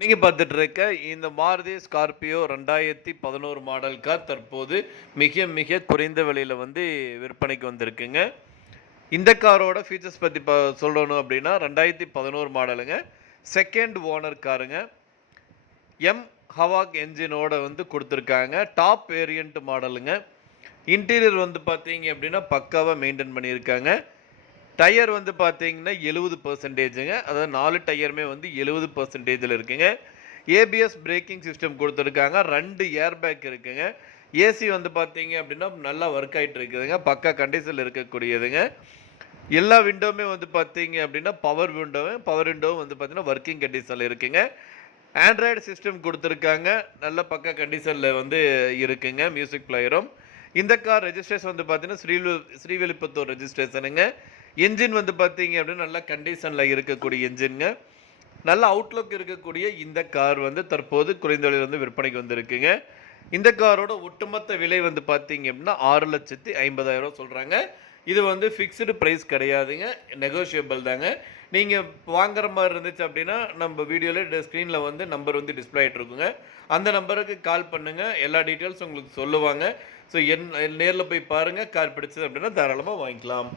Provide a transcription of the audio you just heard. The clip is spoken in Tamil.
நீங்கள் பார்த்துட்டு இருக்க இந்த மாருதி ஸ்கார்பியோ ரெண்டாயிரத்தி பதினோரு மாடல் கார் தற்போது மிக மிக குறைந்த விலையில் வந்து விற்பனைக்கு வந்திருக்குங்க. இந்த காரோட ஃபீச்சர்ஸ் பற்றி ப சொல்லணும் அப்படின்னா ரெண்டாயிரத்தி பதினோரு மாடலுங்க செகண்ட் ஓனர் காருங்க எம் ஹவாக் என்ஜினோட வந்து கொடுத்துருக்காங்க. டாப் வேரியண்ட் மாடலுங்க இன்டீரியர் வந்து பார்த்தீங்க அப்படின்னா பக்காவாக மெயின்டைன் பண்ணியிருக்காங்க. டயர் வந்து பார்த்தீங்கன்னா எழுபது பர்சன்டேஜுங்க அதாவது நாலு டயருமே வந்து எழுபது பர்சன்டேஜில் இருக்குங்க. ஏபிஎஸ் பிரேக்கிங் சிஸ்டம் கொடுத்துருக்காங்க. ரெண்டு ஏர் பேக் இருக்குங்க ஏசி வந்து பார்த்தீங்க அப்படின்னா நல்லா ஒர்க் ஆகிட்டு இருக்குதுங்க பக்கா கண்டிஷனில் இருக்கக்கூடியதுங்க. எல்லா விண்டோவுமே வந்து பார்த்தீங்க அப்படின்னா பவர் விண்டோவும் பவர் விண்டோவும் வந்து பார்த்தீங்கன்னா ஒர்க்கிங் கண்டிஷனில் இருக்குங்க. ஆண்ட்ராய்டு சிஸ்டம் கொடுத்துருக்காங்க. நல்ல பக்கா கண்டிஷனில் வந்து இருக்குங்க. மியூசிக் பிளேயரும் இந்த கார் ரெஜிஸ்ட்ரேஷன் வந்து பார்த்தீங்கன்னா ஸ்ரீவி ஸ்ரீவில்லிபுத்தூர் ரெஜிஸ்ட்ரேஷனுங்க இன்ஜின் வந்து பார்த்தீங்க அப்படின்னா நல்ல கண்டிஷனில் இருக்கக்கூடிய இன்ஜின்ங்க நல்ல அவுட்லுக் இருக்கக்கூடிய இந்த கார் வந்து தற்போது குறைந்த விலையில் வந்து விற்பனைக்கு வந்திருக்குங்க. இந்த காரோட ஒட்டுமொத்த விலை வந்து பார்த்தீங்க அப்படின்னா ஆறு லட்சத்தி ஐம்பதாயிரம் ரூபா சொல்கிறாங்க இது வந்து ஃபிக்ஸ்டு ப்ரைஸ் கிடையாதுங்க. நெகோஷியபிள் தாங்க. நீங்கள் வாங்குற மாதிரி இருந்துச்சு அப்படின்னா நம்ம வீடியோவில் ஸ்க்ரீனில் வந்து நம்பர் வந்து டிஸ்பிளே ஆகிட்ருக்குங்க அந்த நம்பருக்கு கால் பண்ணுங்கள் எல்லா டீட்டெயில்ஸ் உங்களுக்கு சொல்லுவாங்க. ஸோ என் நேரில் போய் பாருங்கள் கார் பிடிச்சது அப்படின்னா தாராளமாக வாங்கிக்கலாம்.